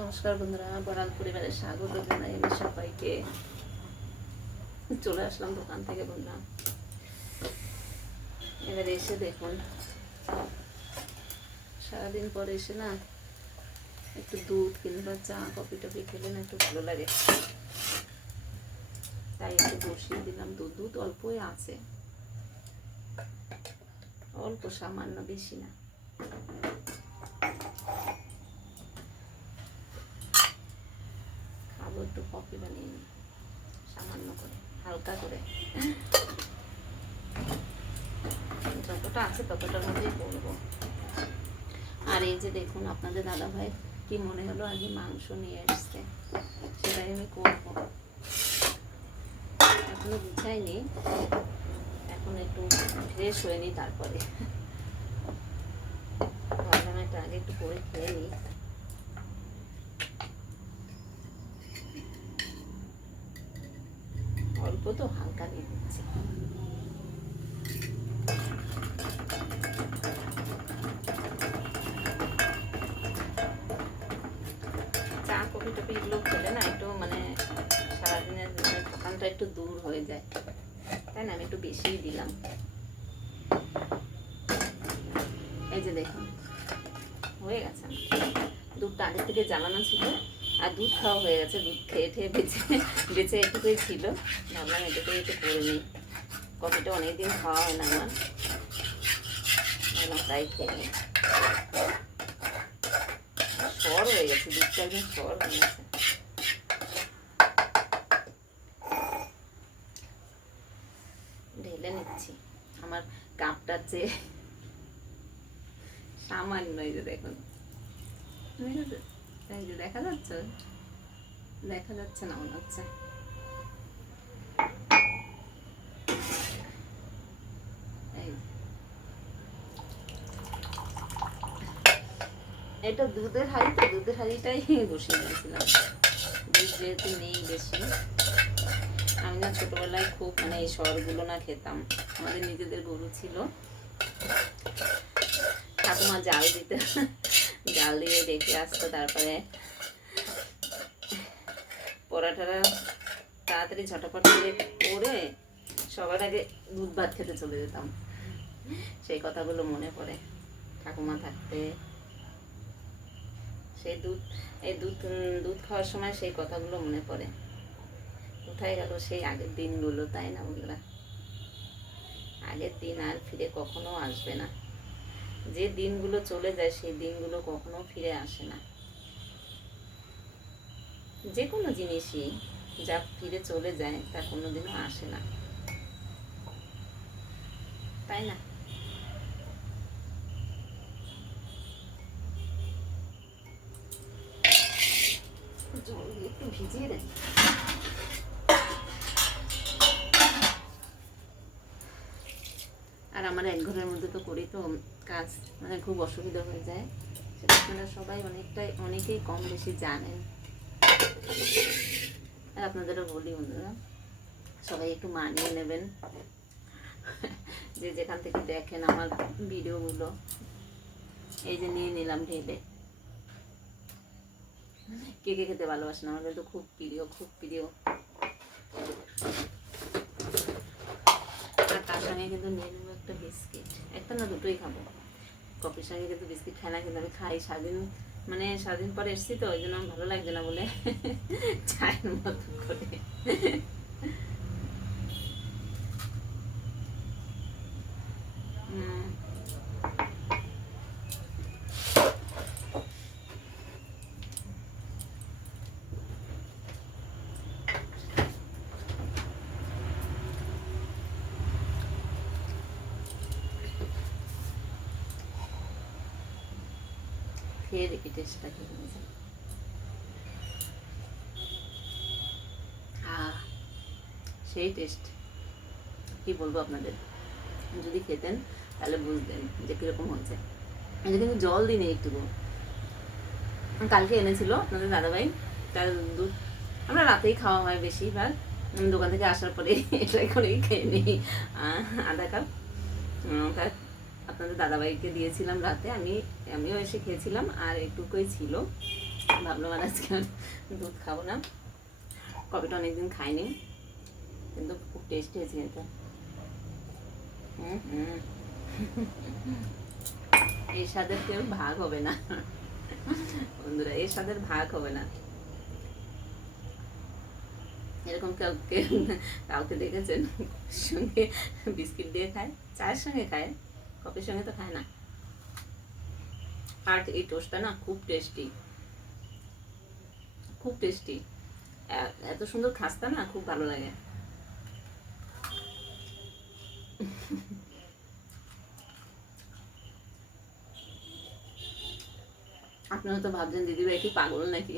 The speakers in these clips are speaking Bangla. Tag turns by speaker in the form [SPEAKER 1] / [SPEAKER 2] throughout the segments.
[SPEAKER 1] নমস্কার বন্ধুরা বড়াল পরিবারের স্বাগত জানাই আমি সবাইকে। চলে আসলাম দোকান থেকে বললাম এবারে এসে দেখুন। সারাদিন পর এসে না একটু দুধ কিংবা চা, কফি টফি খেলে না একটু ভালো লাগে। তাই একটু বসিয়ে দিলাম দুধ। দুধ অল্পই আছে। অল্প, সামান্য, বেশি না। খাব একটু কফি বানিয়ে নিই। সামান্য করে, হালকা করে। যতটা আছে ততটার মধ্যেই করব। আর এই যে দেখুন, আপনাদের দাদা ভাই কি মনে হলো আজকে মাংস নিয়ে এসছে? সেটাই আমি করব। এখনও গুছাইনি। এখন একটু ফ্রেশ হয়ে নিই তারপরে। ভাবলাম একটা আগে একটু করে খেয়ে নিই। অল্প তো, হালকা দিয়ে দিচ্ছি। চা, কফি খেলে না একটু মানে সারাদিনের মানে থকানটা একটু দূর হয়ে যায়। তাই না? আমি একটু বেশিই দিলাম। এই যে দেখুন, হয়ে গেছে। দুধটা আগে থেকে জ্বালানো ছিল। আর দুধ খাওয়া হয়ে গেছে, দুধ খেয়ে খেয়ে বেঁচে বেঁচে একটুকুই ছিল। ভাবলাম এটাকে একটু করে নিই। কফিটা অনেকদিন খাওয়া হয় না আমার। ভাবলাম তাই খেয়ে নিই। সর হয়ে গেছে দুধটা একদম সর হয়ে গেছে। ঢেলে নিচ্ছি। আমার কাপটার চেয়ে সামান্য এই যে দেখুন। বুঝেছ? এই যে দেখা যাচ্ছে? দেখা যাচ্ছে না মনে হচ্ছে। এটা দুধের হাঁড়ি, তো দুধের হাঁড়িটাই বসিয়ে দিয়েছিলাম। দুধ যেহেতু নেই বেশি, আমি না ছোটবেলায় খুব মানে এই সরগুলো না খেতাম। আমাদের নিজেদের গরু ছিল। ঠাকুমা জাল দিতে জাল দিয়ে রেখে আসতো তারপরে পরাটারা তাড়াতাড়ি ঝটাপট করে করে সবার আগে দুধ ভাত খেতে চলে যেতাম। সেই কথাগুলো মনে পড়ে। ঠাকুমা থাকতে সেই দুধ, এই দুধ দুধ খাওয়ার সময় সেই কথাগুলো মনে পড়ে। কোথায় গেল সেই আগের দিনগুলো, তাই না বন্ধুরা? আগের দিন আর ফিরে কখনো আসবে না। যে দিনগুলো চলে যায়, সেই দিনগুলো কখনো ফিরে আসে না। যে কোনো জিনিসই যা ফিরে চলে যায়, তা কোনোদিনও আসে না। তাই না? জল একটু ভিজিয়ে দেয় আর আমার এক ঘরের মধ্যে তো করি তো কাজ মানে খুব অসুবিধা হয়ে যায়, সেটা আপনারা সবাই অনেকটাই, অনেকেই কম বেশি জানেন। আর আপনাদেরও বলি বন্ধুরা, সবাই একটু মানিয়ে নেবেন। যে যেখান থেকে দেখেন আমার ভিডিওগুলো, এই যে নিয়ে নিলাম ঢেলে। কে কে খেতে ভালোবাসেন? আমাদের তো খুব প্রিয় খুব প্রিয় আর তার সঙ্গে কিন্তু নিয়ে নেব একটা বিস্কিট। একটা না দুটোই খাব। কফির সঙ্গে কিন্তু বিস্কিট খাই না, কিন্তু আমি খাই। স্বাধীন মানে স্বাধীন পরে এসেছি তো, ওই জন্য আমার ভালো লাগছে না বলে চায়ের মতো করে। খেয়ে দেখি টেস্টটা কি হয়েছে আহ সেই টেস্ট কি বলব আপনাদের যদি খেতেন তাহলে বুঝতেন যে কীরকম হয়েছে এটা কিন্তু জল দিই একটুকু কালকে এনেছিল আপনাদের দাদাভাই তার দুধ আমরা রাতেই খাওয়া হয় বেশিরভাগ দোকান থেকে আসার পরে এটাই করেই খেয়ে নিই আধা কাপ উম, তা আপনাদের দাদাভাইকে দিয়েছিলাম রাতে, আমি, আমিও এসে খেয়েছিলাম, আর একটুকুই ছিল। ভাবলাম আর আজকে আর দুধ খাব না। কফিটা অনেকদিন খাইনি, কিন্তু খুব টেস্টি হয়েছে হুম এই স্বাদের কেউ ভাগ হবে না। বন্ধুরা এই স্বাদের ভাগ হবে না। এরকম কাউকে কাউকে দেখেছেন? সঙ্গে বিস্কিট দিয়ে খায়, চায়ের সঙ্গে খায়? কফির সঙ্গে তো খায় না। আর এই টোস্টটা না খুব টেস্টি খুব টেস্টি এত সুন্দর খাস্তা না খুব ভালো লাগে। আপনারা তো ভাবছেন দিদিভাই কি পাগল নাকি?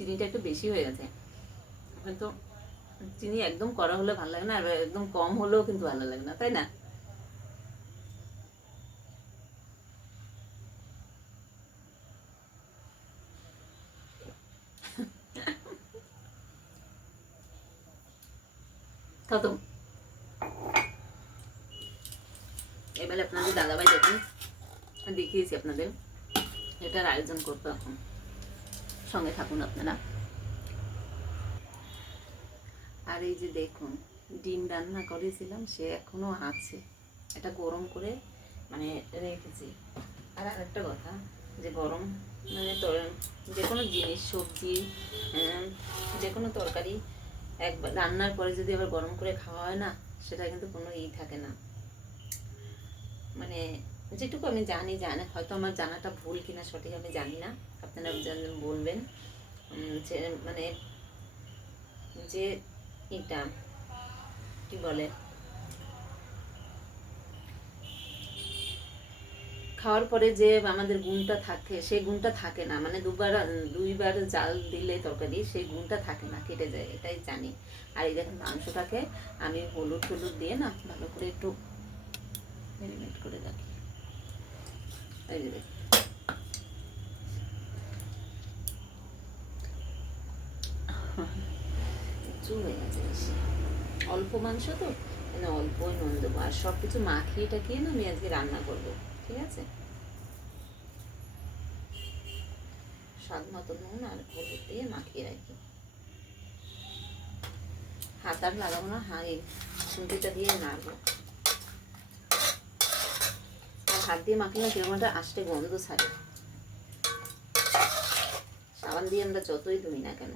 [SPEAKER 1] চিনিটা একটু বেশি হয়ে গেছে। কিন্তু চিনি একদম করা হলে ভালো লাগে না, আর একদম কম হলেও কিন্তু ভালো লাগে না, তাই না? কত এবারে আপনাদের দাদাভাই দেখুন, দেখিয়েছি আপনাদের, এটার আয়োজন করব এখন। সঙ্গে থাকুন আপনারা। আর এই যে দেখুন, ডিম রান্না করেছিলাম, সে এখনও আছে। এটা গরম করে মানে রেখেছি। আর আরেকটা কথা, যে গরম মানে যে কোনো জিনিস, সবজি যে কোনো তরকারি, একবার রান্নার পরে যদি আবার গরম করে খাওয়া হয় না, সেটা কিন্তু কোনো ই থাকে না। মানে যেটুকু আমি জানি জানি, হয়তো আমার জানাটা ভুল কিনা, সঠিক আমি জানি না। আপনারা বলবেন। যে মানে যে এটা, কি বলে? খাওয়ার পরে যে আমাদের গুণটা থাকে, সেই গুণটা থাকে না। মানে দুবার, দুইবার জাল দিলে তরকারি, সেই গুণটা থাকে না, কেটে যায়, এটাই জানি। আর এই দেখেন, মাংসটাকে আমি হলুদ টলুদ দিয়ে না, ভালো করে একটু ম্যারিনেট করে রাখি। এই যে চুল গেছে বেশি। অল্প মাংস তো মানে অল্পই নুন দেবো। আর সব কিছু মাখিয়ে টাকিয়ে না আমি আজকে রান্না করব, ঠিক আছে? স্বাদ মতো নুন আর হলুদ দিয়ে মাখিয়ে রাখি। হাত আর লাগাবো না, হাঁড়ি খুন্তিটা দিয়ে নাড়বো। আর হাত দিয়ে মাখলে কীরকম একটা আষ্টে গন্ধ ছাড়ে। সাবান দিয়ে আমরা যতই ধুই না কেন।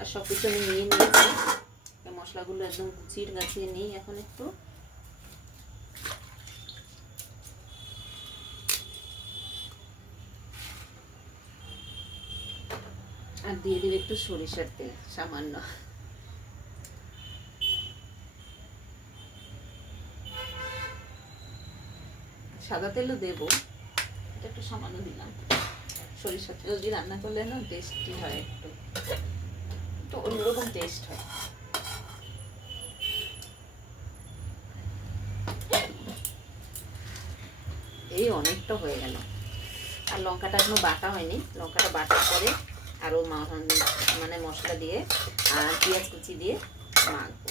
[SPEAKER 1] আর সব কিছু আমি নিয়ে নিয়েছি। মশলাগুলো একদম গুছিয়ে গাছিয়ে নিই এখন একটু। আর দিয়ে দেবে একটু সরিষার তেল, সামান্য। সাদা তেলও দেবো। এটা একটু সামান্য দিলাম। সরিষার তেল দিয়ে রান্না করলে না টেস্টি হয় একটু। অন্যরকম টেস্ট হয়। এই অনেকটা হয়ে গেল। আর লঙ্কাটা এখনও বাটা হয়নি। লঙ্কাটা বাটার পরে আরও মানে মশলা দিয়ে আর পেঁয়াজ কুচি দিয়ে মাখবো।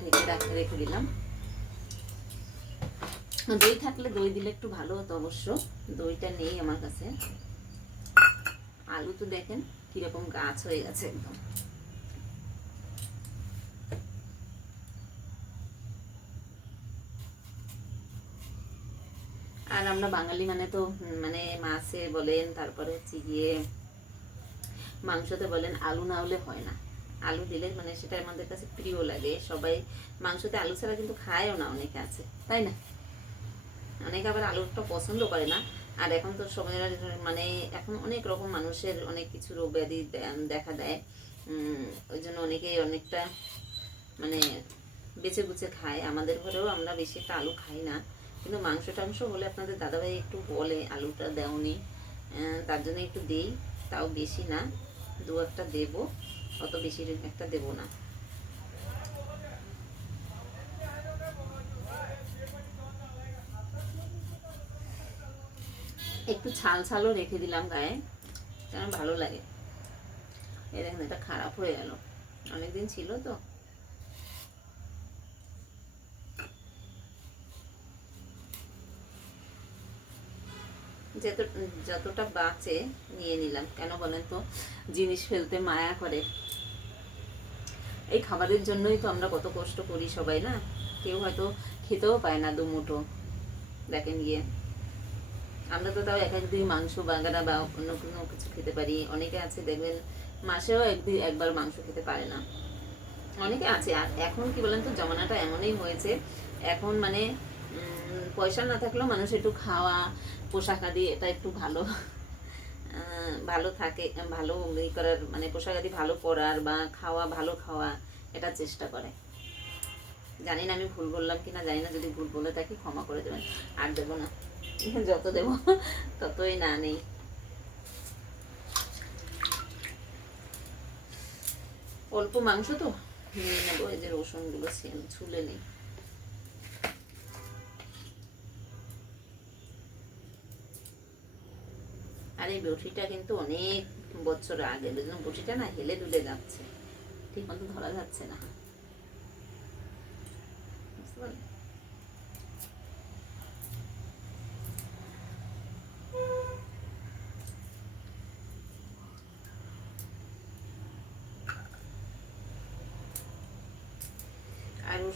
[SPEAKER 1] ঢেকে রেখে দিলাম। দই থাকলে দই দিলে একটু ভালো হতো অবশ্য। দইটা নেই আমার কাছে। আলু তো দেখেন কীরকম গাছ হয়ে গেছে একদম। আর আমরা বাঙালি মানে তো মানে মাছে বলেন, তারপরে হচ্ছে গিয়ে মাংসতে বলেন, আলু না হলে হয় না। আলু দিলে মানে সেটা আমাদের কাছে প্রিয় লাগে। সবাই মাংসতে আলু ছাড়া কিন্তু খায়ও না অনেকে আছে, তাই না? অনেকে আবার আলুটা পছন্দ করে না। আর এখন তো সময়ের মানে এখন অনেক রকম মানুষের অনেক কিছু রোগ ব্যাধি দেখা দেয়। ওই জন্য অনেকেই অনেকটা মানে বেছে বুছে খায়। আমাদের ঘরেও আমরা বেশি একটা আলু খাই না। কিন্তু মাংস টাংস হলে আপনাদের দাদাভাই একটু বলে, আলুটা দেওনি। তার জন্য একটু দেই, তাও বেশি না। দু একটা দেবো, অত বেশি একটা দেবো না। একটু ছাল ছালও রেখে দিলাম গায়ে। কারণ ভালো লাগে। এই দেখেন, এটা খারাপ হয়ে গেল। অনেকদিন ছিল তো। যত যতটা বাঁচে নিয়ে নিলাম। কেন বলেন তো? জিনিস ফেলতে মায়া করে। এই খাবারের জন্যই তো আমরা কত কষ্ট করি সবাই, না? কেউ হয়তো খেতেও পায় না দুমুঠো। দেখেন গিয়ে। আমরা তো তাও এক এক দুই মাংস বাগানা বা অন্য কোনো কিছু খেতে পারি। অনেকে আছে দেখবেন মাসেও একদিন একবার মাংস খেতে পারে না। অনেকে আছে। আর এখন কি বলেন তো, জমানাটা এমনই হয়েছে। এখন মানে পয়সা না থাকলেও মানুষ একটু খাওয়া, পোশাক আদি এটা একটু ভালো ভালো থাকে, ভালো ই করার মানে পোশাক আদি ভালো পরার বা খাওয়া, ভালো খাওয়া, এটা চেষ্টা করে। জানি না আমি ভুল বললাম কিনা, জানি না যদি ভুল বলে থাকি ক্ষমা করে দেবেন। আর দেবো না। যত দেবো ততই না নেই। অল্প মাংস তো? নিয়ে নেব, এই যে ছুলে নেই। আর এই বটিটা কিন্তু অনেক বছর আগে বটিটা না হেলে দুলে যাচ্ছে। ঠিক মতো ধরা যাচ্ছে না।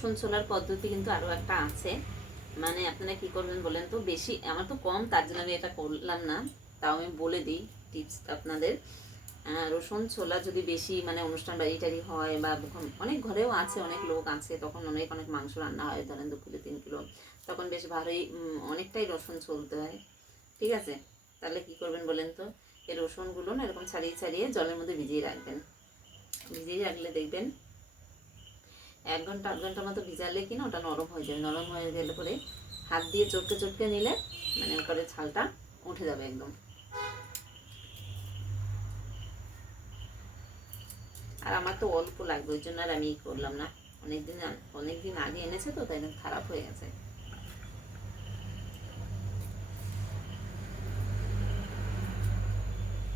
[SPEAKER 1] রসুন ছোলার পদ্ধতি কিন্তু আরও একটা আছে। মানে আপনারা কি করবেন বলেন তো, বেশি, আমার তো কম, তার জন্য আমি এটা করলাম না। তাও আমি বলে দিই টিপস আপনাদের। রসুন ছোলা যদি বেশি মানে অনুষ্ঠান বাড়ি টাড়ি হয় বা অনেক ঘরেও আছে, অনেক লোক আছে, তখন অনেক অনেক মাংস রান্না হয়, ধরেন দু কিলো তিন কিলো। তখন বেশ ভালোই অনেকটাই রসুন চলতে হয়। ঠিক আছে? তাহলে কি করবেন বলেন তো? এই রসুনগুলো না এরকম ছাড়িয়ে ছাড়িয়ে জলের মধ্যে ভিজিয়ে রাখবেন। ভিজিয়ে রাখলে দেখবেন এক ঘণ্টা আধ ঘণ্টা মতো ভিজালে কিনা ওটা নরম হয়ে যাবে। নরম হয়ে গেলে পরে হাত দিয়ে চটকে চটকে নিলে মানে করে ছালটা উঠে যাবে একদম। আর আমার তো অল্প লাগবে, ওই জন্য আর আমি করলাম না। অনেকদিন অনেকদিন আগে এনেছে তো, তাই খারাপ হয়ে গেছে।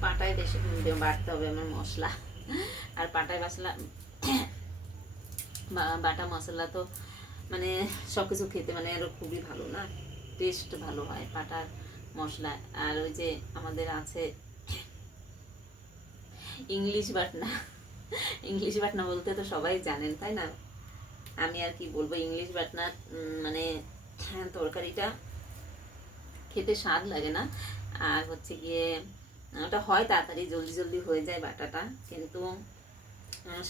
[SPEAKER 1] পাটায় বেশি বাড়তে হবে আমার মশলা। আর পাটায় মশলা বাটা মশলা তো মানে সব কিছু খেতে মানে আরও খুবই ভালো না? টেস্ট ভালো হয় বাটার মশলা। আর ওই যে আমাদের আছে ইংলিশ বাটনা। ইংলিশ বাটনা বলতে তো সবাই জানেন, তাই না? আমি আর কি বলব, ইংলিশ বাটনা মানে তরকারিটা খেতে স্বাদ লাগে না। আর হচ্ছে গিয়ে, ওটা হয় তাড়াতাড়ি, জলদি জলদি হয়ে যায় বাটাটা। কিন্তু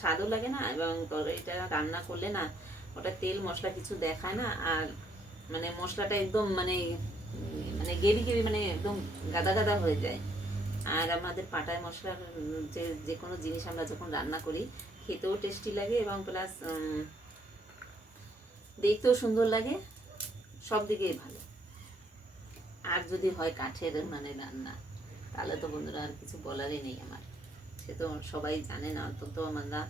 [SPEAKER 1] স্বাদও লাগে না এবং তরকারিটা রান্না করলে না ওটা তেল মশলা কিছু দেখায় না আর মানে মশলাটা একদম মানে মানে গেরি গেরি মানে একদম গাদা গাদা হয়ে যায়। আর আমাদের পাটায় মশলার যে যে কোনো জিনিস আমরা যখন রান্না করি, খেতেও টেস্টি লাগে এবং প্লাস দেখতেও সুন্দর লাগে, সব দিকেই ভালো। আর যদি হয় কাঠের মানে রান্না, তাহলে তো বন্ধুরা আর কিছু বলারই নেই আমার। সে তো সবাই জানে না, অন্তত আমরা,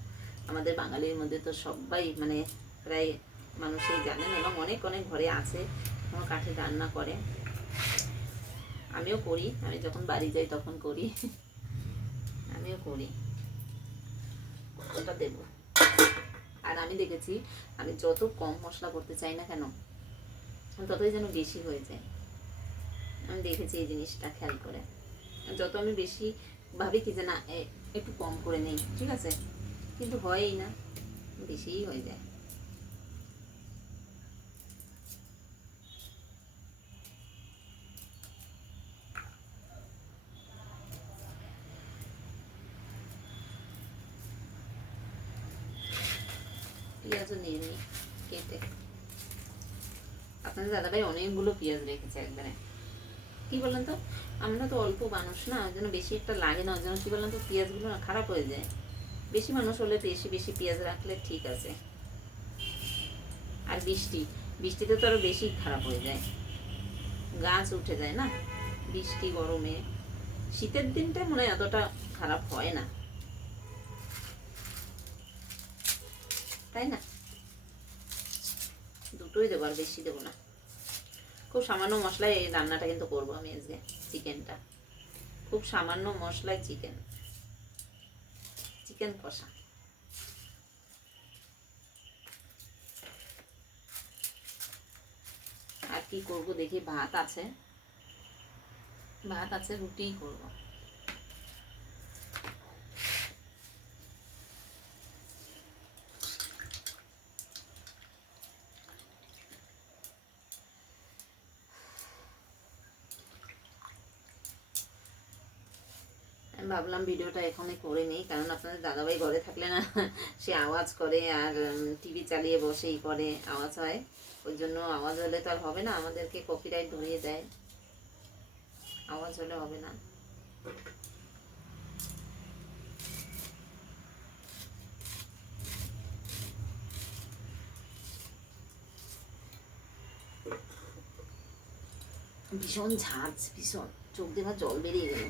[SPEAKER 1] আমাদের বাঙালির মধ্যে তো সবাই মানে প্রায় মানুষই জানেন এবং অনেক অনেক ঘরে আছে এখনও কাঠে রান্না করে। আমিও করি, আমি যখন বাড়ি যাই তখন করি। আমিও করি। ওটা দেবো? আর আমি দেখেছি, আমি যত কম মশলা করতে চাই না কেন, ততই যেন বেশি হয়ে যায়। আমি দেখেছি এই জিনিসটা খেয়াল করে। যত আমি বেশি ভাবি কি যে, না একটু কম করে নেই, ঠিক আছে? কিন্তু হয়ই না, বেশিই হয়ে যায়। পেঁয়াজও নিয়ে নিই কেটে। আপনাদের দাদাভাই অনেকগুলো পেঁয়াজ রেখেছে একবারে। কি বলেন তো? আমরা তো অল্প মানুষ না, ওই জন্য বেশি একটা লাগে না জন্য কি বলেন তো, পেঁয়াজগুলো না খারাপ হয়ে যায়। বেশি মানুষ হলে বেশি বেশি পেঁয়াজ রাখলে ঠিক আছে। আর বৃষ্টি, বৃষ্টিতে তো আরও বেশি খারাপ হয়ে যায়। গাছ উঠে যায় না, বৃষ্টি, গরমে। শীতের দিনটা মনে হয় এতটা খারাপ হয় না। তাই না? দুটোই দেবো আর বেশি দেবো না। খুব সামান্য মশলায় এই রান্নাটা কিন্তু করব আমি আজকে, চিকেনটা। খুব সামান্য মশলায় চিকেন। চিকেন কষা। আর কি করব দেখি, ভাত আছে। ভাত আছে, রুটিই করব আমি ভাবলাম ভিডিওটা এখনই করে নিই, কারণ আপনাদের দাদাভাই ঘরে থাকলে না, সে আওয়াজ করে আর টিভি চালিয়ে বসেই করে, আওয়াজ হয়। ওই জন্য আওয়াজ হলে তো আর হবে না, আমাদেরকে কপিরাইট ধরিয়ে দেয়। আওয়াজ হলে হবে না। ভীষণ ঝাঁজ, ভীষণ। চোখ দিয়ে জল বেরিয়ে গেল।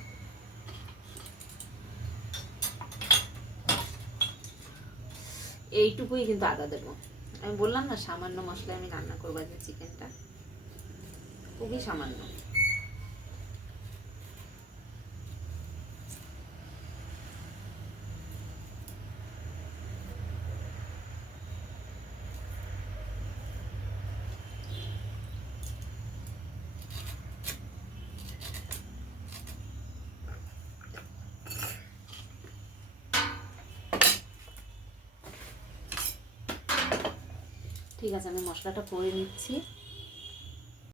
[SPEAKER 1] এইটুকুই কিন্তু আদা দেবো। আমি বললাম না, সামান্য মশলায় আমি রান্না করব চিকেনটা খুবই সামান্য। ঠিক আছে আমি মশলাটা করে নিচ্ছি।